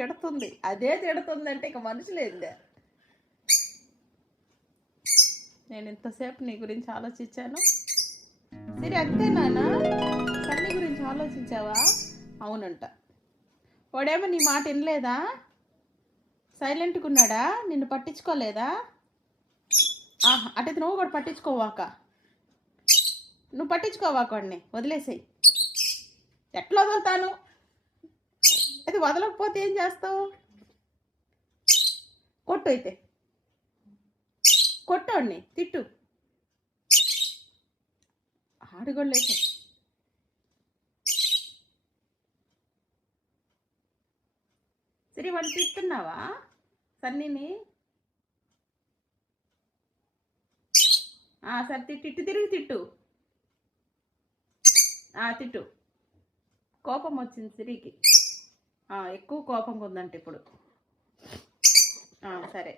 తిడుతుంది. అదే తిడుతుందంటే ఇక మనుషులేందే. నేను ఇంతసేపు నీ గురించి ఆలోచించాను. సరే అంతేనానా? సన్నీ గురించి ఆలోచించావా? అవునంట. వాడేమో నీ మాట వినలేదా? సైలెంట్గా ఉన్నాడా? నిన్ను పట్టించుకోలేదా? అటైతే నువ్వు కూడా పట్టించుకోవాక. నువ్వు పట్టించుకోవాక వాడిని వదిలేసేయి. ఎట్లా వదులుతాను? అది వదలకపోతే ఏం చేస్తావు? కొట్టు అయితే, కొట్టోడిని తిట్టు. ఆడుగోళ్ళేసే. సరే వాడిని తిట్టున్నావా సన్నీని? సరే తిట్టు, ఇటు తిరిగి తిట్టు. తిట్టు. కోపం వచ్చింది సిరికి. ఎక్కువ కోపంగా ఉందంట ఇప్పుడు. సరే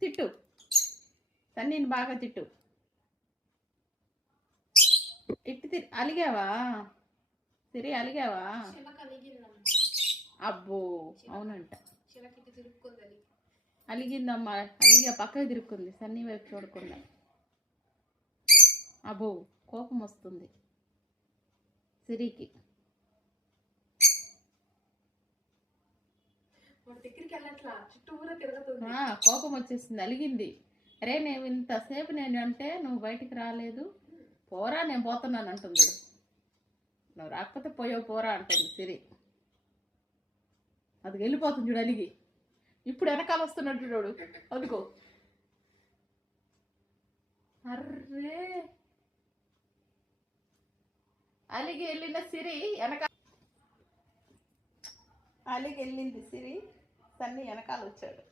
తిట్టు, సన్నీని బాగా తిట్టు. ఇటు అలిగావా సిరి? అలిగావా? అబ్బో అవునంట. అలిగిందమ్మా. అలిగా పక్కకి తిరుక్కుంది సన్నీ వైపు చూడకుండా. అబ్బో కోపం వస్తుంది సిరికి. కోపం వచ్చేసింది, అలిగింది. అరే నేను ఇంతసేపు నేను అంటే నువ్వు బయటికి రాలేదు, పోరా నేను పోతున్నాను అంటుంది. నువ్వు రాకపోతే పోయావు పోరా అంటుంది సిరి. అది వెళ్ళిపోతుంది చూడు అలిగి. ఇప్పుడు వెనకాల వస్తున్నట్టు చూడు అదుకో. అర్రే అలిగి వెళ్ళిన సిరి వెనక, అలిగి వెళ్ళింది సిరి, సన్నీ వెనకాల వచ్చాడు.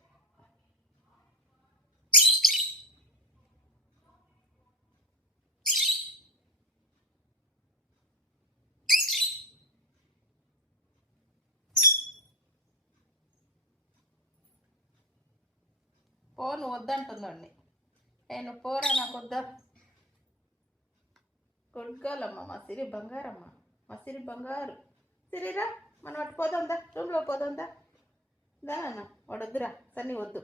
పోను వద్దంటుందండి. నేను పోరా నాకు వద్దా. కొడుకోవాలమ్మ మా సిరి బంగారమ్మ, మా సిరి బంగారు. సిరిరా మనం అటు పోదాందా, రూమ్లో పోదాందా. దానా వాడు వద్దురా, సన్నీ వద్దు.